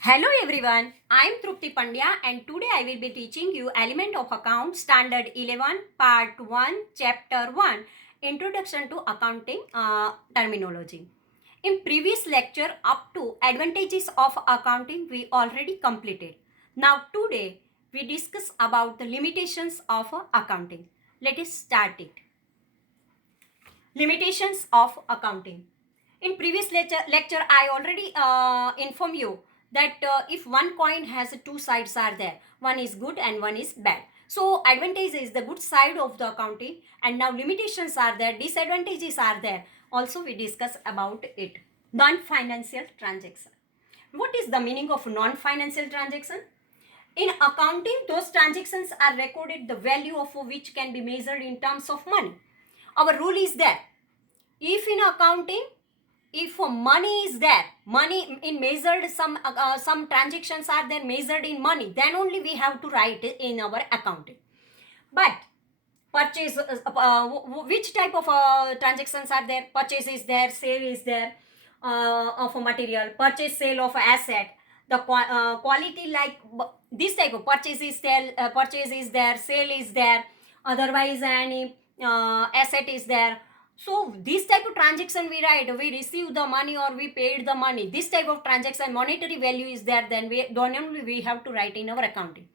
Hello everyone, I am Trupti Pandya and today I will be teaching you Element of Account Standard 11 Part 1 Chapter 1 Introduction to Accounting Terminology. In previous lecture up to Advantages of Accounting we already completed. Now today we discuss about the limitations of accounting. Let us start it. Limitations of accounting. In previous lecture I already informed you that if one coin has two sides are there, one is good and one is bad. So advantage is the good side of the accounting, and now limitations are there, disadvantages are there. Also we discuss about it. Non-financial transaction. What is the meaning of non-financial transaction? In accounting, those transactions are recorded the value of which can be measured in terms of money. Our rule is that if in accounting, if money is there, money in measured, some transactions are there measured in money, then only we have to write it in our accounting. But purchase, which type of transactions are there? Purchase is there, sale is there of a material, purchase sale of asset, the quality, like this type of purchase is there, sale is there, otherwise any asset is there. So this type of transaction we write, we receive the money or we paid the money, this type of transaction monetary value is there, then only we have to write in our accounting.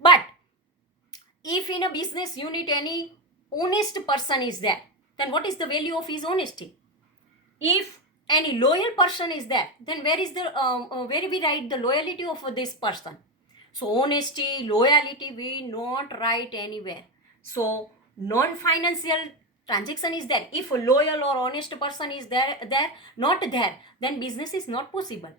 But if in a business unit any honest person is there, then what is the value of his honesty? If any loyal person is there, then where is the where we write the loyalty of this person? So honesty, loyalty we not write anywhere. So non-financial transaction is there. If a loyal or honest person is there not there, then business is not possible.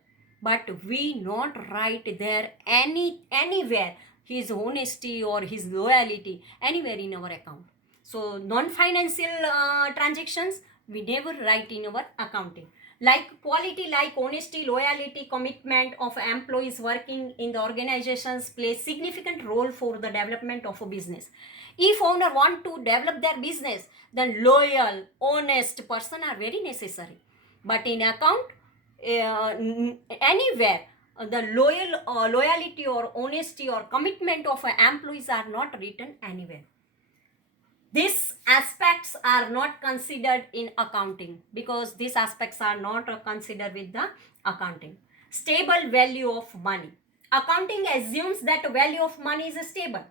But we not write there anywhere his honesty or his loyalty anywhere in our account. So non-financial transactions we never write in our accounting. Like quality, like honesty, loyalty, commitment of employees working in the organizations play significant role for the development of a business. If owner want to develop their business, then loyal, honest person are very necessary. But in account, anywhere, the loyalty or honesty or commitment of employees are not written anywhere. These aspects are not considered in accounting because these aspects are not considered with the accounting. Stable value of money. Accounting assumes that value of money is stable.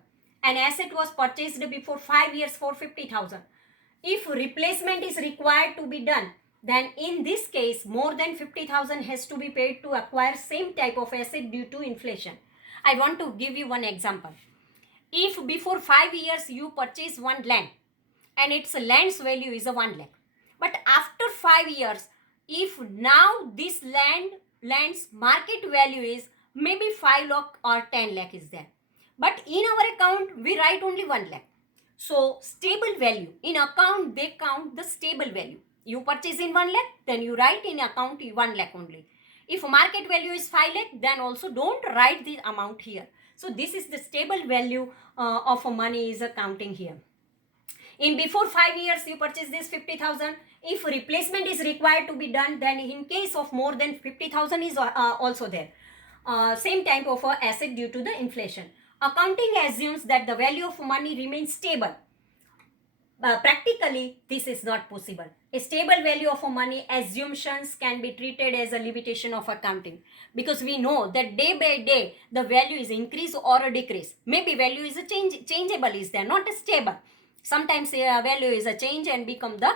An asset was purchased before 5 years for 50,000. If replacement is required to be done, then in this case more than 50,000 has to be paid to acquire same type of asset due to inflation. I want to give you one example. If before 5 years you purchase one land and its land's value is a 1 lakh, but after 5 years, if now this land's market value is maybe 5 lakh or 10 lakh is there, but in our account we write only 1 lakh. So stable value in account, they count the stable value. You purchase in 1 lakh, then you write in account 1 lakh only. If market value is 5 lakh, then also don't write the amount here. So this is the stable value of money is accounting here. In before 5 years you purchase this 50,000. If replacement is required to be done, then in case of more than 50,000 is also there. Same type of asset due to the inflation. Accounting assumes that the value of money remains stable. Practically, this is not possible. A stable value of money assumptions can be treated as a limitation of accounting because we know that day by day the value is increase or a decrease. Maybe value is a changeable, is there, not a stable. Sometimes value is a change and become the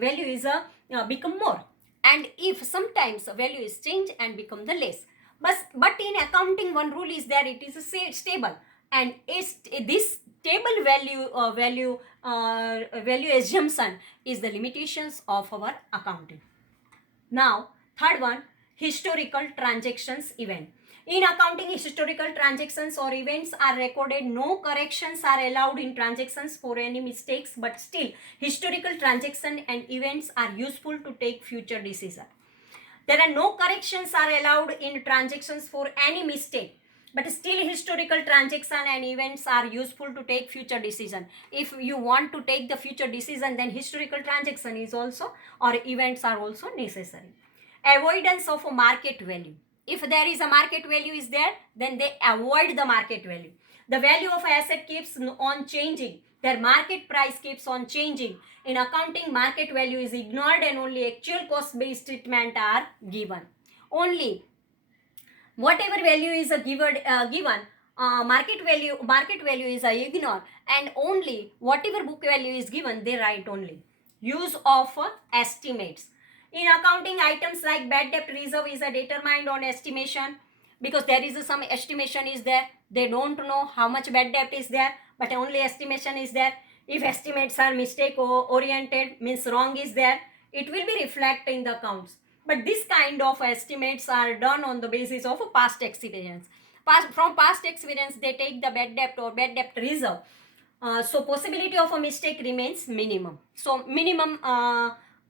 value is a become more, and if sometimes value is change and become the less. But in accounting one rule is there, it is a stable, and this stable value assumption is the limitations of our accounting. Now third one, historical transactions event. In accounting, historical transactions or events are recorded. No corrections are allowed in transactions for any mistakes, but still historical transactions and events are useful to take future decisions. There are no corrections are allowed in transactions for any mistake, but still historical transactions and events are useful to take future decision. If you want to take the future decision, then historical transaction is also or events are also necessary. Avoidance of a market value. If there is a market value is there, then they avoid the market value. The value of asset keeps on changing. Their market price keeps on changing. In accounting, market value is ignored and only actual cost-based treatment are given. Only whatever value is given, market value is ignored, and only whatever book value is given they write only. Use of estimates. In accounting, items like bad debt reserve is determined on estimation, because there is some estimation is there. They don't know how much bad debt is there, but only estimation is there. If estimates are mistake oriented, means wrong is there, it will be reflected in the accounts. But this kind of estimates are done on the basis of past experience. From past experience, they take the bad debt or bad debt reserve. So possibility of a mistake remains minimum. So minimum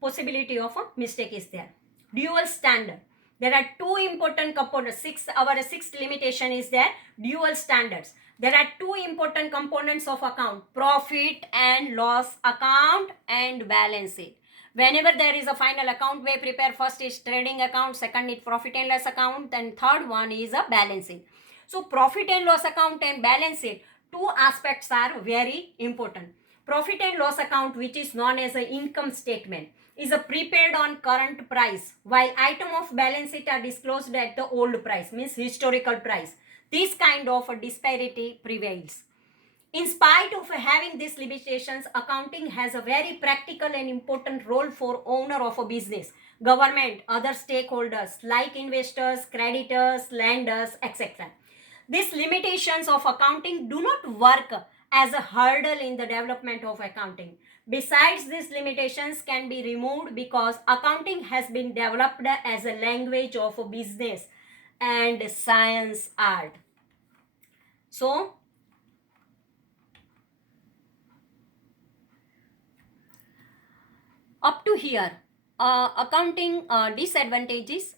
possibility of a mistake is there. Dual standard. There are two important components. Our sixth limitation is there. Dual standards. There are two important components of account: profit and loss account and balance sheet. Whenever there is a final account, we prepare first is trading account, second is profit and loss account, and third one is a balance sheet. So profit and loss account and balance sheet, two aspects are very important. Profit and loss account, which is known as an income statement, is prepared on current price, while item of balance sheet are disclosed at the old price, means historical price. This kind of a disparity prevails. In spite of having these limitations, accounting has a very practical and important role for owner of a business, government, other stakeholders like investors, creditors, lenders, etc. These limitations of accounting do not work as a hurdle in the development of accounting. Besides, these limitations can be removed because accounting has been developed as a language of a business and science art. So, up to here, accounting disadvantages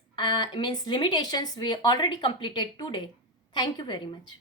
means limitations we already completed today. Thank you very much.